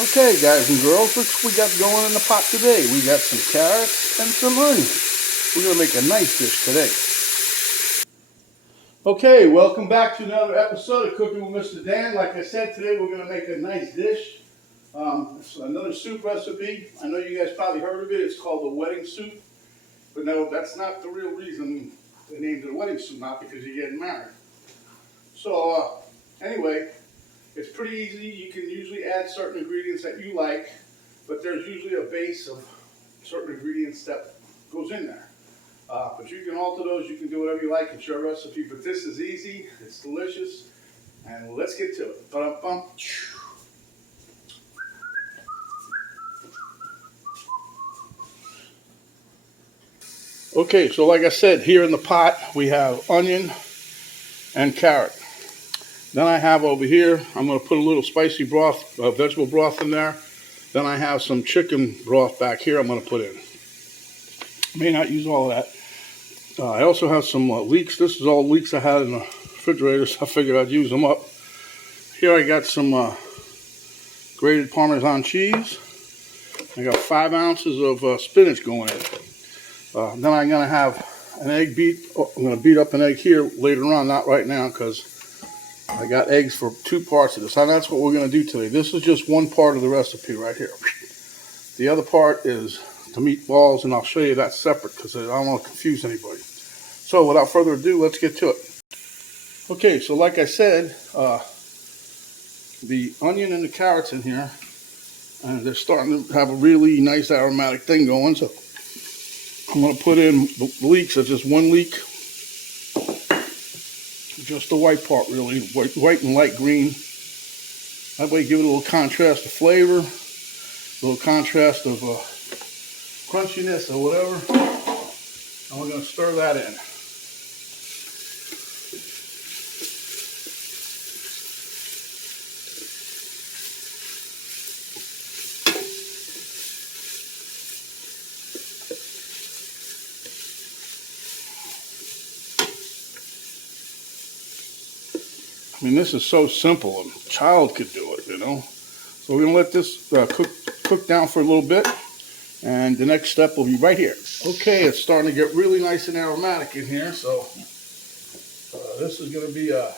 Okay, guys and girls, look what we got going in the pot today. We got some carrots and some onions. We're going to make a nice dish today. Okay, welcome back to another episode of Cooking with Mr. Dan. Like I said, today we're going to make a nice dish. It's another soup recipe. I know you guys probably heard of it. It's called the wedding soup. But no, that's not the real reason they named it a wedding soup, not because you're getting married. So, anyway, it's pretty easy. You can usually add certain ingredients that you like, but there's usually a base of certain ingredients that goes in there. But you can alter those. You can do whatever you like. It's your recipe. But this is easy. It's delicious. And let's get to it. Ba-dum-bum. Okay, so like I said, here in the pot we have onion and carrot. Then I have over here, I'm going to put a little spicy broth, vegetable broth in there. Then I have some chicken broth back here I'm going to put in. May not use all of that. I also have some leeks. This is all leeks I had in the refrigerator, so I figured I'd use them up. Here I got some grated parmesan cheese. I got 5 ounces of spinach going in. Then I'm going to have an egg beat. Oh, I'm going to beat up an egg here later on, not right now, because I got eggs for 2 parts of this. And that's what we're going to do today. This is just one part of the recipe right here. The other part is the meatballs, and I'll show you that separate because I don't want to confuse anybody. So without further ado, let's get to it. Okay, so like I said, the onion and the carrots in here, and they're starting to have a really nice aromatic thing going. So I'm going to put in the leeks. It's just 1 leek. Just the white part, really, white and light green. That way, give it a little contrast of flavor, a little contrast of crunchiness or whatever. And we're going to stir that in. I mean, this is so simple. A child could do it, you know. So we're going to let this cook down for a little bit. And the next step will be right here. Okay, it's starting to get really nice and aromatic in here. So this is going to be I'm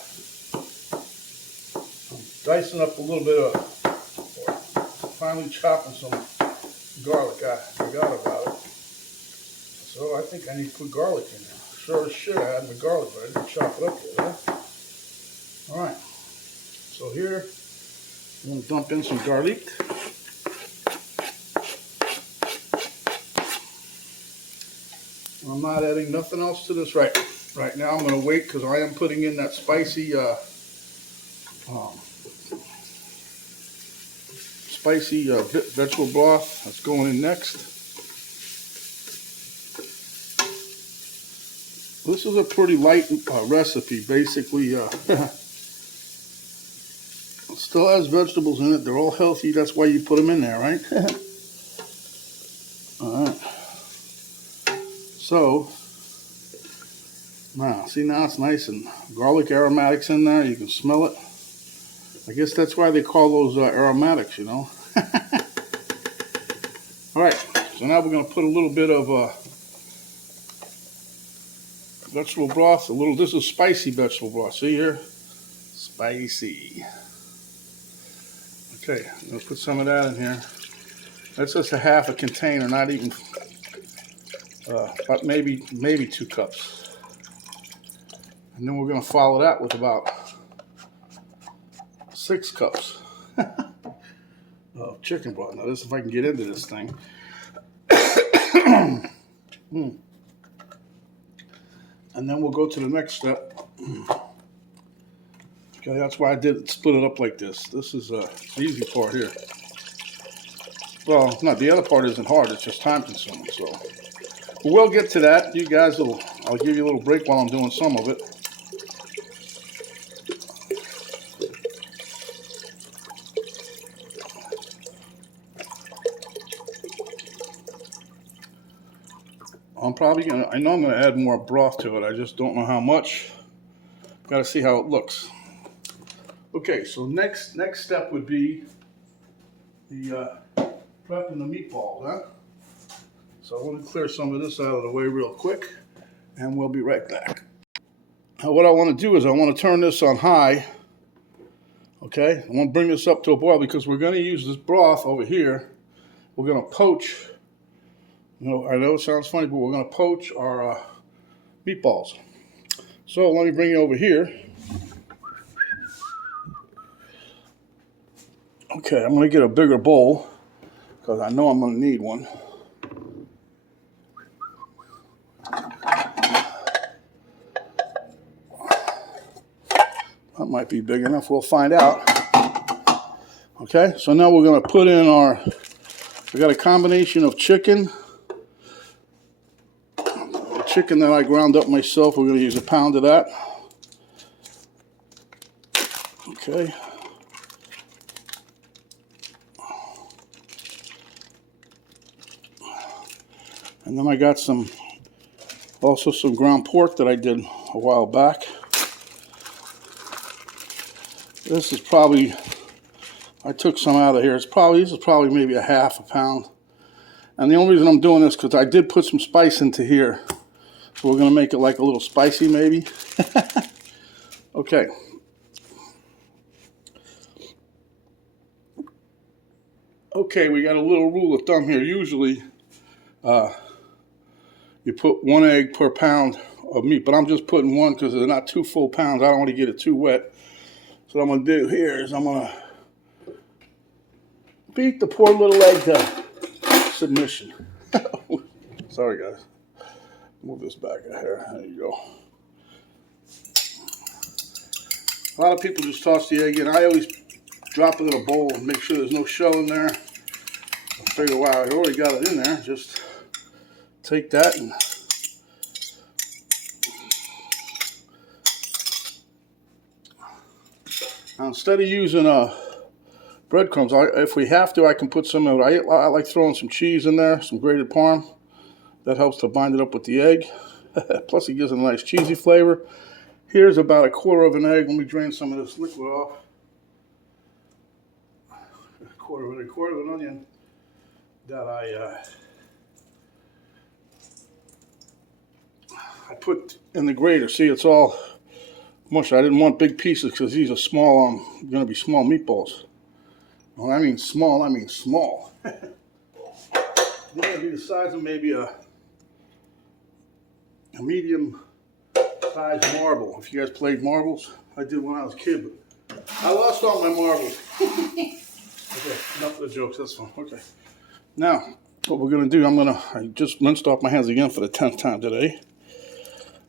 dicing up a little bit of, finally chopping some garlic. I forgot about it. So I think I need to put garlic in there. Sure as shit I had my garlic, but I didn't chop it up yet, huh? Alright, so here I'm going to dump in some garlic. I'm not adding nothing else to this right now. I'm going to wait because I am putting in that spicy vegetable broth that's going in next. This is a pretty light recipe, basically. Still has vegetables in it. They're all healthy. That's why you put them in there, right? All right. So, now, see, now it's nice and garlic aromatics in there. You can smell it. I guess that's why they call those aromatics, you know. All right. So now we're going to put a little bit of vegetable broth. This is spicy vegetable broth. See here? Spicy. Okay, I'm going to put some of that in here. That's just a half a container, not even, but maybe 2 cups. And then we're going to follow that with about 6 cups of chicken broth. Now, this if I can get into this thing. And then we'll go to the next step. Okay, that's why I did split it up like this. This is the easy part here. Well, no, the other part isn't hard. It's just time consuming. So we'll get to that. You guys I'll give you a little break while I'm doing some of it. I know I'm gonna add more broth to it. I just don't know how much. Gotta see how it looks. Okay, so next step would be the prepping the meatballs, huh? So I want to clear some of this out of the way real quick, and we'll be right back. Now what I want to do is I want to turn this on high. Okay, I want to bring this up to a boil because we're going to use this broth over here. We're going to poach. I know it sounds funny, but we're going to poach our meatballs. So let me bring it over here. Okay, I'm going to get a bigger bowl because I know I'm going to need one. That might be big enough. We'll find out. Okay, so now we're going to put in we got a combination of chicken. The chicken that I ground up myself, we're going to use a pound of that. Okay. And then I got also some ground pork that I did a while back. This is probably, I took some out of here. This is probably maybe a half a pound. And the only reason I'm doing this because I did put some spice into here. So we're going to make it like a little spicy maybe. Okay. Okay, we got a little rule of thumb here. Usually, you put 1 egg per pound of meat, but I'm just putting one because they're not 2 full pounds. I don't want to get it too wet. So what I'm going to do here is I'm going to beat the poor little egg to submission. Sorry, guys. Move this back out here. There you go. A lot of people just toss the egg in. I always drop it in a bowl and make sure there's no shell in there. I figure, wow, I already got it in there. Just take that and now instead of using breadcrumbs, if we have to, I can put some of it. I like throwing some cheese in there, some grated parm. That helps to bind it up with the egg. Plus it gives it a nice cheesy flavor. Here's about 1/4 of an egg. Let me drain some of this liquid off. A quarter of an onion that I put in the grater. See, it's all mush. I didn't want big pieces because these are small. Going to be small meatballs. When I mean small, I mean small. They're going to be the size of maybe a medium sized marble. If you guys played marbles, I did when I was a kid, but I lost all my marbles. Okay, enough of the jokes. That's fine. Okay. Now, what we're going to do, I just rinsed off my hands again for the 10th time today.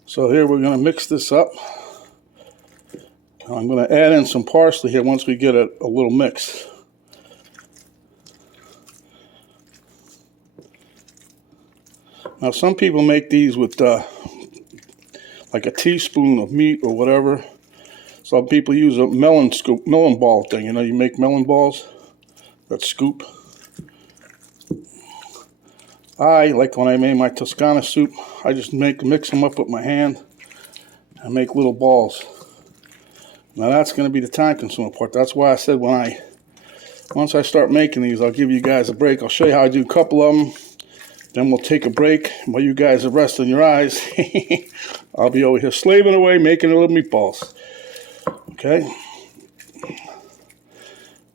So here we're going to mix this up. I'm going to add in some parsley here once we get a little mix. Now some people make these with like a teaspoon of meat or whatever. Some people use a melon ball thing. You know, you make melon balls, that scoop. I like when I made my Toscana soup, I just mix them up with my hand and make little balls. Now that's going to be the time consuming part. That's why I said once I start making these, I'll give you guys a break. I'll show you how I do a couple of them. Then we'll take a break. While you guys are resting your eyes, I'll be over here slaving away making little meatballs. Okay?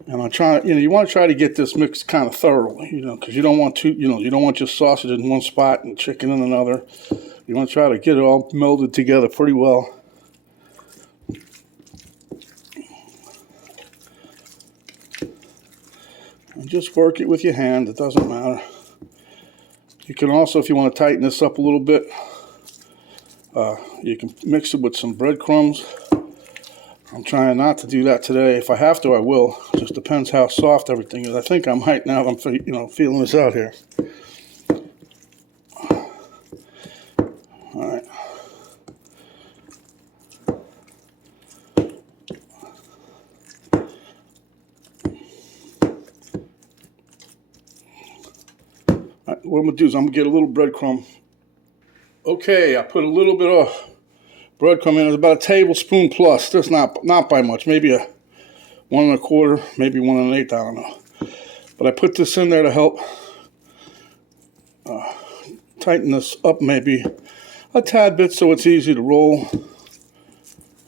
And I'm trying, you want to try to get this mixed kind of thoroughly, because you don't want you don't want just sausage in one spot and chicken in another. You want to try to get it all melded together pretty well. And just work it with your hand. It doesn't matter. You can also, if you want to tighten this up a little bit, you can mix it with some breadcrumbs. I'm trying not to do that today. If I have to, I will. It just depends how soft everything is. I think I might now. I'm feeling this out here. All right. What I'm going to do is I'm going to get a little breadcrumb. Okay, I put a little bit of breadcrumb in. It's about a tablespoon plus. That's not by much. Maybe a 1 1/4, maybe 1 1/8. I don't know. But I put this in there to help tighten this up maybe a tad bit so it's easy to roll.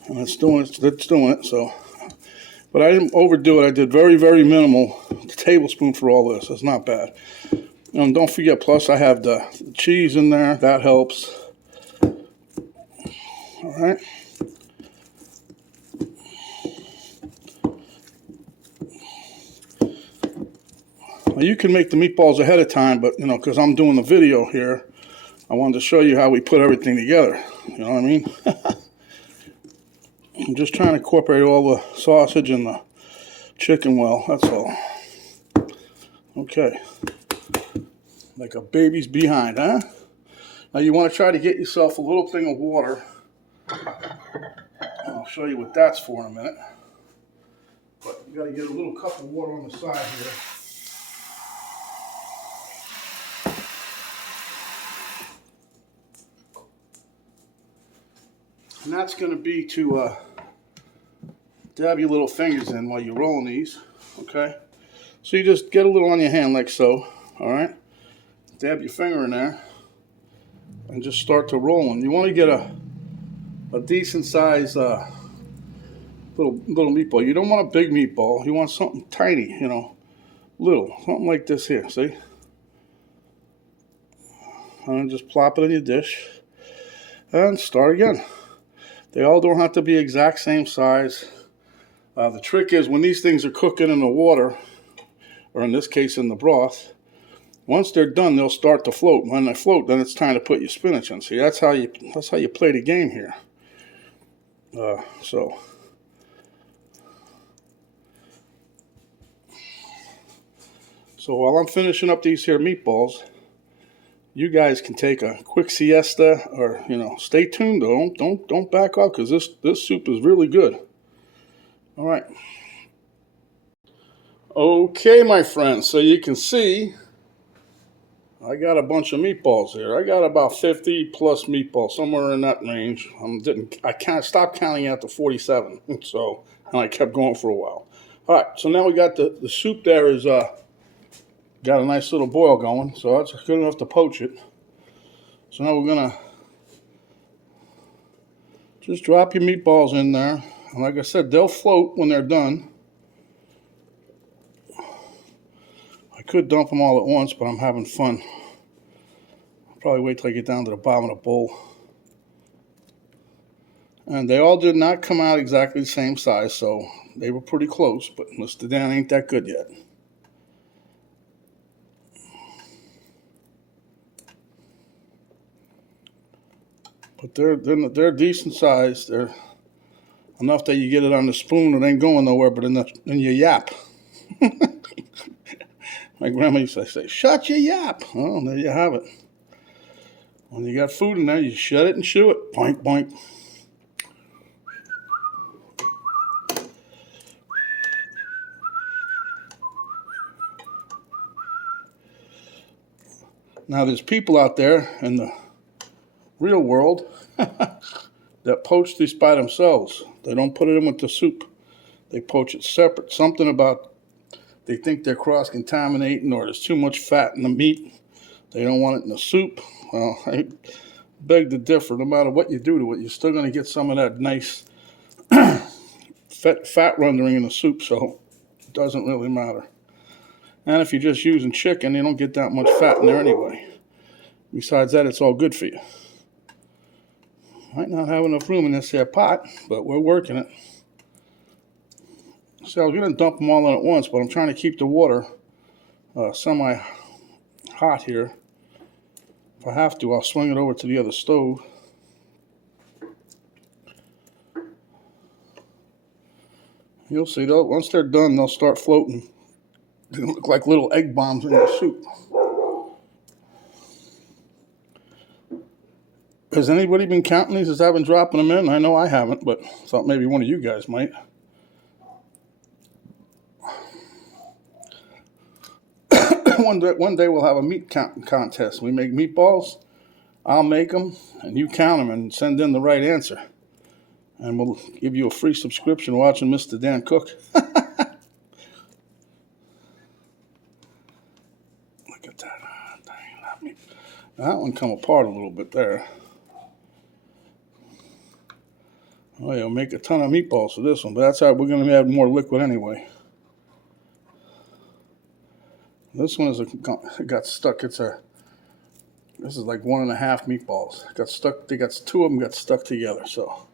And it's doing it, so. But I didn't overdo it. I did very, very minimal. A tablespoon for all this. It's not bad. And don't forget, plus I have the cheese in there. That helps. All right. Now you can make the meatballs ahead of time, but, because I'm doing the video here, I wanted to show you how we put everything together. You know what I mean? I'm just trying to incorporate all the sausage and the chicken well, that's all. Okay. Like a baby's behind, huh? Now you want to try to get yourself a little thing of water. I'll show you what that's for in a minute. But you got to get a little cup of water on the side here. And that's going to be to dab your little fingers in while you're rolling these, okay? So you just get a little on your hand like so, all right? Dab your finger in there and just start to roll them. You want to get a decent size little meatball. You don't want a big meatball. You want something tiny, little, something like this here, see? And just plop it in your dish and start again. They all don't have to be exact same size. The trick is when these things are cooking in the water, or in this case in the broth, once they're done, they'll start to float. When they float, then it's time to put your spinach in. See, that's how you play the game here. So while I'm finishing up these here meatballs, you guys can take a quick siesta, or stay tuned. Don't back off, because this soup is really good. All right. Okay, my friends. So you can see, I got a bunch of meatballs here. I got about 50 plus meatballs, somewhere in that range. I can't stop counting after 47. So, and I kept going for a while. All right. So now we got the soup there is got a nice little boil going. So that's good enough to poach it. So now we're gonna just drop your meatballs in there. And like I said, they'll float when they're done. I could dump them all at once, but I'm having fun. I'll probably wait till I get down to the bottom of the bowl. And they all did not come out exactly the same size, so they were pretty close, but Mr. Dan ain't that good yet. But they're decent size. They're enough that you get it on the spoon. It ain't going nowhere but in your yap. My grandma used to say, shut your yap. Well, there you have it. When you got food in there, you shut it and chew it. Boink, boink. Now, there's people out there in the real world that poach these by themselves. They don't put it in with the soup. They poach it separate. Something about they think they're cross-contaminating, or there's too much fat in the meat. They don't want it in the soup. Well, I beg to differ. No matter what you do to it, you're still going to get some of that nice fat rendering in the soup, so it doesn't really matter. And if you're just using chicken, you don't get that much fat in there anyway. Besides that, it's all good for you. Might not have enough room in this here pot, but we're working it. So I was going to dump them all in at once, but I'm trying to keep the water semi-hot here. If I have to, I'll swing it over to the other stove. You'll see, though, once they're done, they'll start floating. They look like little egg bombs in your soup. Has anybody been counting these as I've been dropping them in? I know I haven't, but thought maybe one of you guys might. One day we'll have a meat counting contest. We make meatballs, I'll make them, and you count them and send in the right answer. And we'll give you a free subscription watching Mr. Dan cook. Look at that. Dang, that one come apart a little bit there. Oh, you'll make a ton of meatballs for this one, but that's all right. We're going to add more liquid anyway. This one got stuck. This is like 1.5 meatballs. Got stuck. They got 2 of them got stuck together, so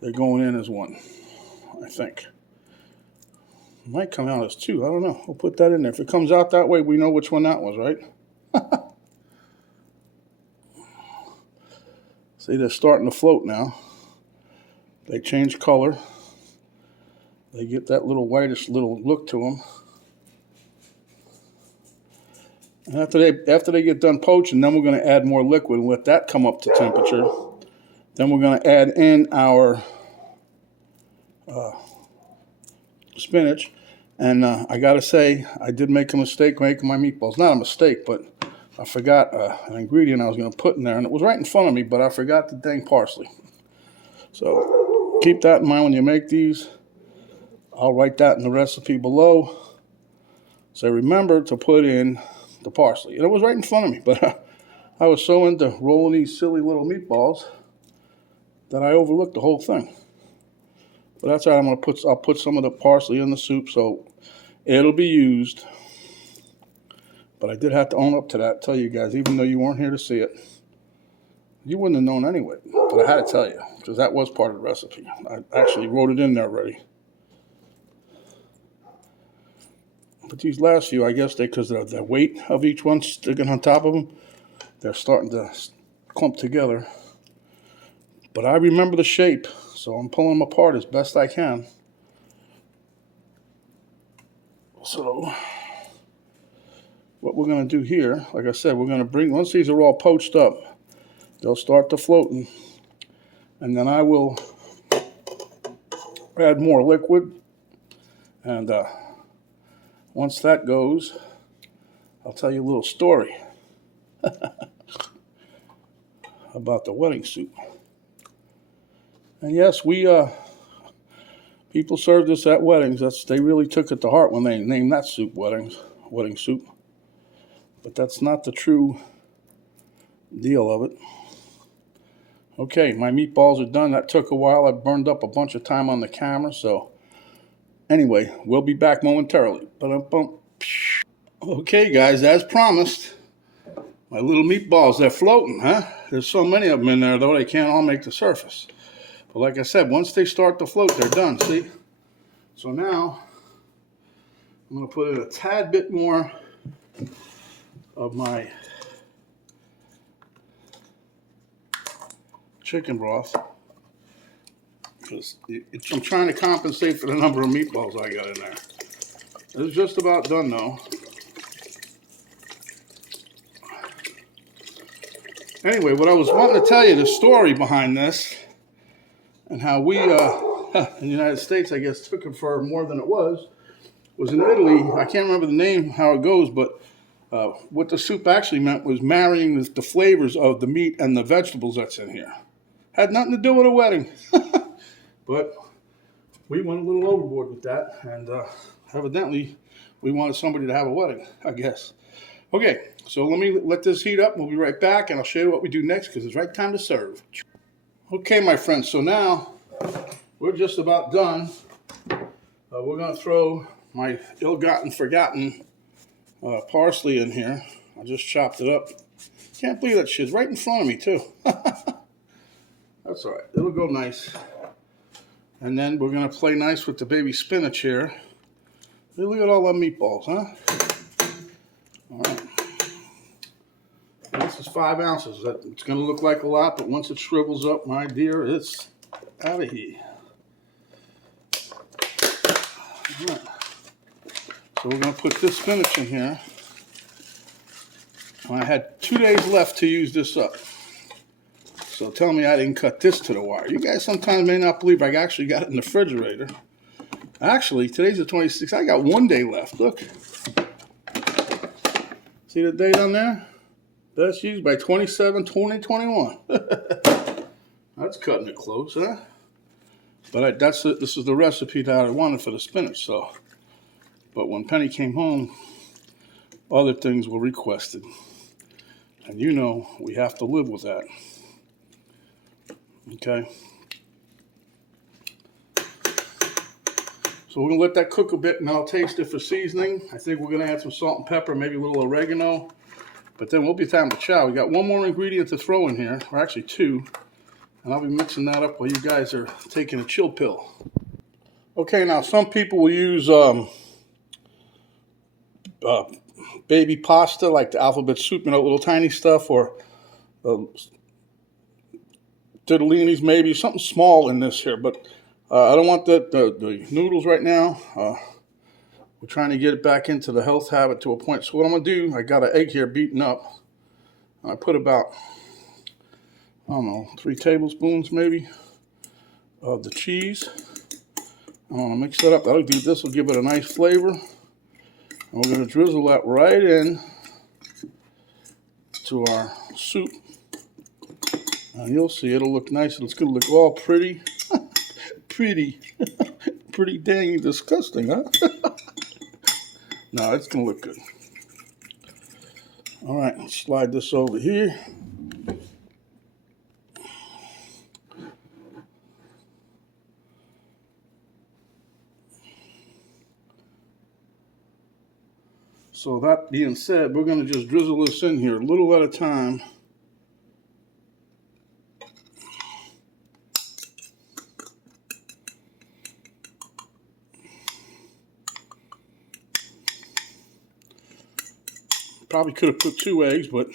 they're going in as one, I think. It might come out as 2. I don't know. We'll put that in there. If it comes out that way, we know which one that was, right? See, they're starting to float now. They change color. They get that little whitish little look to them. And after they get done poaching, then we're going to add more liquid and let that come up to temperature. Then we're going to add in our spinach. And I got to say, I did make a mistake making my meatballs. Not a mistake, but I forgot an ingredient I was going to put in there. And it was right in front of me, but I forgot the dang parsley. So keep that in mind when you make these. I'll write that in the recipe below. So remember to put in the parsley. And it was right in front of me, but I was so into rolling these silly little meatballs that I overlooked the whole thing. But that's all right. I'll put some of the parsley in the soup, so it'll be used. But I did have to own up to that, tell you guys, even though you weren't here to see it. You wouldn't have known anyway, but I had to tell you, because that was part of the recipe. I actually wrote it in there already. But these last few, I guess, because the weight of each one sticking on top of them, they're starting to clump together. But I remember the shape, so I'm pulling them apart as best I can. So what we're going to do here, like I said, we're going to once these are all poached up, they'll start to floating. And then I will add more liquid. And once that goes, I'll tell you a little story about the wedding soup. And yes, people serve this at weddings. They really took it to heart when they named that soup wedding soup. But that's not the true deal of it. Okay, my meatballs are done. That took a while. I burned up a bunch of time on the camera, so anyway, we'll be back momentarily. Okay, guys, as promised, my little meatballs, they're floating, huh? There's so many of them in there, though, they can't all make the surface. But like I said, once they start to float, they're done, see? So now, I'm going to put in a tad bit more of my chicken broth. Because I'm trying to compensate for the number of meatballs I got in there. It's just about done, though. Anyway, what I was wanting to tell you, the story behind this, and how we, in the United States, I guess, took it for more than it was in Italy. I can't remember the name, how it goes, but what the soup actually meant was marrying the flavors of the meat and the vegetables that's in here. Had nothing to do with a wedding. But we went a little overboard with that, and evidently we wanted somebody to have a wedding, I guess. Okay, so let this heat up. We'll be right back, and I'll show you what we do next, because it's right time to serve. Okay, my friends, so now we're just about done. We're going to throw my ill-gotten, forgotten parsley in here. I just chopped it up. Can't believe that shit's right in front of me, too. That's all right. It'll go nice. And then we're going to play nice with the baby spinach here. Hey, look at all them meatballs, huh? All right. This is 5 ounces. It's going to look like a lot, but once it shrivels up, my dear, it's out of here. All right. So we're going to put this spinach in here. And I had 2 days left to use this up. So tell me I didn't cut this to the wire. You guys sometimes may not believe I actually got it in the refrigerator. Actually, today's the 26th. I got 1 day left. Look. See the date on there? Best used by 27/20/21. That's cutting it close, huh? But this is the recipe that I wanted for the spinach. So, but when Penny came home, other things were requested. And you know we have to live with that. Okay. So we're going to let that cook a bit, and I'll taste it for seasoning. I think we're going to add some salt and pepper, maybe a little oregano. But then we'll be time to chow. We got one more ingredient to throw in here, or actually two. And I'll be mixing that up while you guys are taking a chill pill. Okay, now some people will use baby pasta, like the alphabet soup, little tiny stuff, or tortellinis maybe, something small in this here. But I don't want the noodles right now. We're trying to get it back into the health habit to a point. So what I'm going to do, I got an egg here beaten up. I put about, I don't know, 3 tablespoons maybe of the cheese. I want to mix that up. This will give it a nice flavor. And we're going to drizzle that right in to our soup. And you'll see it'll look nice. It's going to look all pretty. Pretty dang disgusting, huh? No, it's going to look good. All right, let's slide this over here. So that being said, we're going to just drizzle this in here a little at a time. Probably could have put 2 eggs, but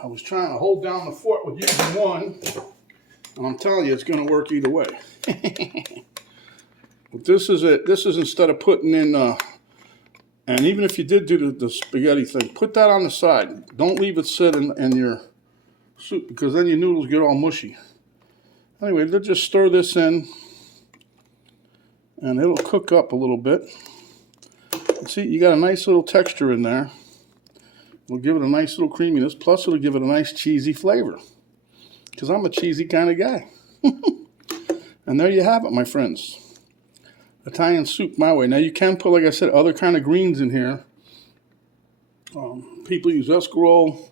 I was trying to hold down the fort with using one. And I'm telling you, it's going to work either way. But this is it. This is instead of putting in, and even if you did do the spaghetti thing, put that on the side. Don't leave it sit in your soup, because then your noodles get all mushy. Anyway, let's just stir this in, and it'll cook up a little bit. See, you got a nice little texture in there. We'll give it a nice little creaminess, plus it'll give it a nice cheesy flavor, because I'm a cheesy kind of guy. And there you have it, my friends. Italian soup my way. Now you can put, like I said, other kind of greens in here. People use escarole.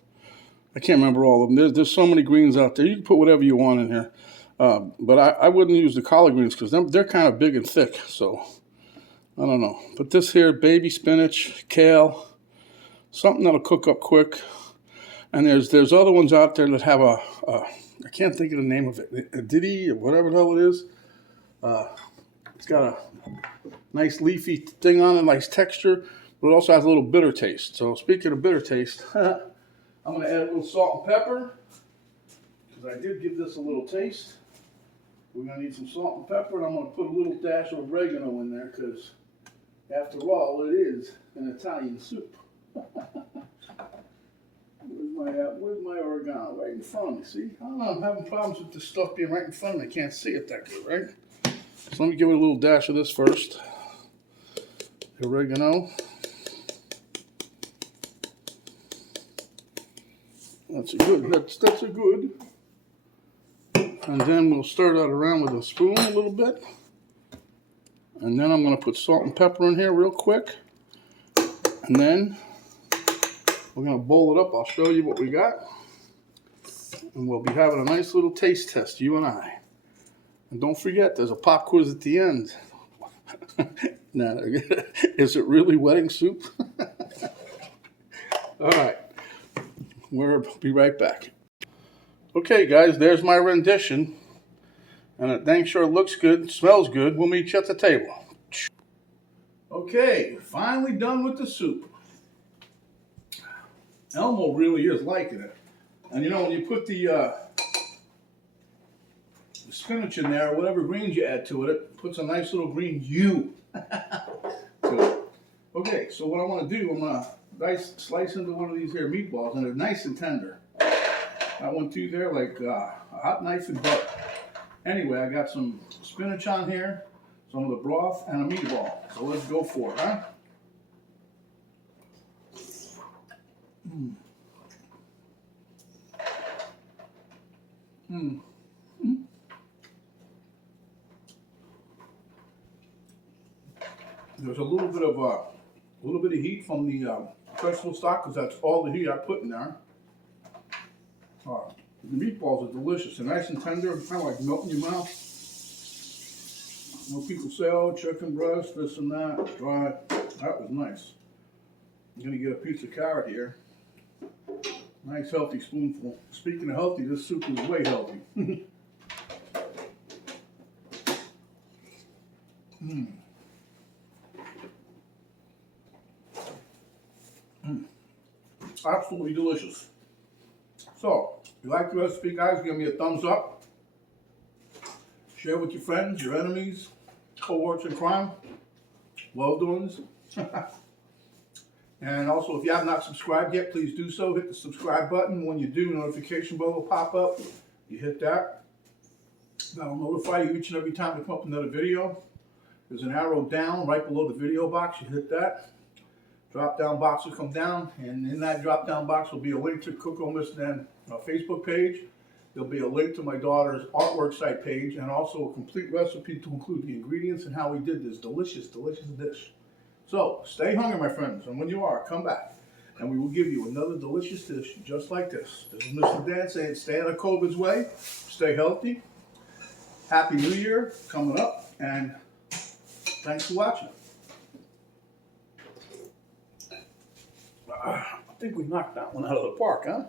I can't remember all of them. There's so many greens out there. You can put whatever you want in here. But I wouldn't use the collard greens, because they're kind of big and thick. So I don't know. But this here, baby spinach, kale, something that'll cook up quick. And there's other ones out there that have I can't think of the name of it, a ditty or whatever the hell it is. It's got a nice leafy thing on it, nice texture, but it also has a little bitter taste. So speaking of bitter taste, I'm going to add a little salt and pepper, because I did give this a little taste. We're going to need some salt and pepper, and I'm going to put a little dash of oregano in there, because after all, it is an Italian soup. Where's my oregano? Right in front of me, see? I don't know, I'm having problems with this stuff being right in front of me. I can't see it that good, right? So let me give it a little dash of this first. Oregano. That's a good. And then we'll stir that around with a spoon a little bit. And then I'm going to put salt and pepper in here real quick. And then we're going to bowl it up. I'll show you what we got. And we'll be having a nice little taste test, you and I. And don't forget, there's a pop quiz at the end. Now, is it really wedding soup? All right. We'll be right back. Okay, guys, there's my rendition. And it dang sure looks good, smells good. We'll meet you at the table. Okay, finally done with the soup. Elmo really is liking it. And you know, when you put the spinach in there, or whatever greens you add to it, it puts a nice little green hue to it. Okay, so what I want to do, I'm going to slice into one of these here meatballs, and they're nice and tender. I went through there like a hot knife and butter. Anyway, I got some spinach on here, some of the broth, and a meatball. So let's go for it, huh? There's a little bit of A little bit of heat from the vegetable stock, because that's all the heat I put in there. The meatballs are delicious. They're nice and tender, kind of like melt in your mouth. You know, people say, oh, chicken breast, this and that. But that was nice. I'm going to get a piece of carrot here. Nice healthy spoonful. Speaking of healthy, this soup is way healthy. Absolutely delicious. So, if you like the recipe, guys, give me a thumbs up. Share with your friends, your enemies, cohorts in crime, loved ones. And also, if you have not subscribed yet, please do so. Hit the subscribe button. When you do, notification bell will pop up. You hit that. That'll notify you each and every time we come up with another video. There's an arrow down right below the video box. You hit that. Drop down box will come down, and in that drop down box will be a link to Cook on Miss Dan Facebook page. There'll be a link to my daughter's artwork site page, and also a complete recipe to include the ingredients and how we did this delicious, delicious dish. So stay hungry, my friends, and when you are, come back, and we will give you another delicious dish just like this. This is Mr. Dan saying, stay out of COVID's way, stay healthy. Happy New Year coming up, and thanks for watching. I think we knocked that one out of the park, huh?